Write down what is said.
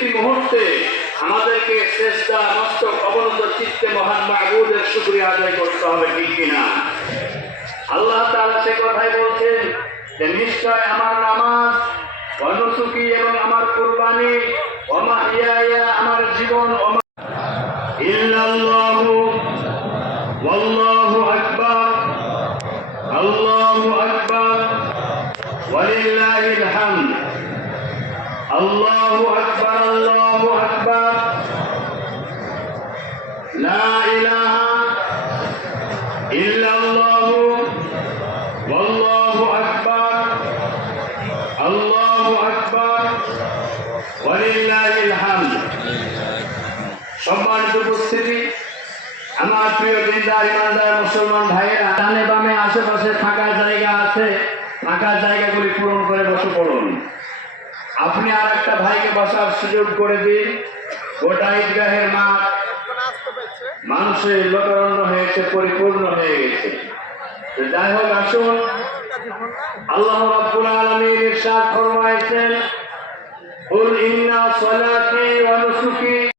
প্রতিটি মুহূর্তে আমাদেরকে চেষ্টা নষ্ট অবনত চিত্তে মহান মাহবুদের শুক্রিয়া আদায় করতে হবে, ঠিক কিনা? আল্লাহ তাআলা সে কথাই বলছেন যে, নিশ্চয় আমার নামাজ অনুসুকি এবং আমার কুরবানি অমা ইয়া আমার জীবন, ওমা ইল্লাল্লাহু, ওয়াল্লাহু আকবার, আল্লাহু আকবার, ওয়ালিল্লাহিল হামদ। আল্লাহু আকবার আল্লাহু আকবার। লা ইলাহা ইল্লাল্লাহু, ওয়াল্লাহু আকবার, আল্লাহু আকবার। ওয়ালিল্লাহিল হামদ। আমার প্রিয় দিনদার মুসলমান ভাইয়েরা বামে আশেপাশে ফাঁকা জায়গা আছে ফাঁকা জায়গাগুলি পূরণ করে বসে পড়ুন। আপনি আর একটা ভাইকে বসার সুযোগ করে দিন। গোটা ঈদগাহের মাঠ মানুষের লোকারণ্য হয়েছে, পরিপূর্ণ হয়ে গেছে। যাই হোক, আসুন। আল্লাহ রাব্বুল আলামিন ইরশাদ ফরমায়েছেন ইন্না সালাতি ওয়া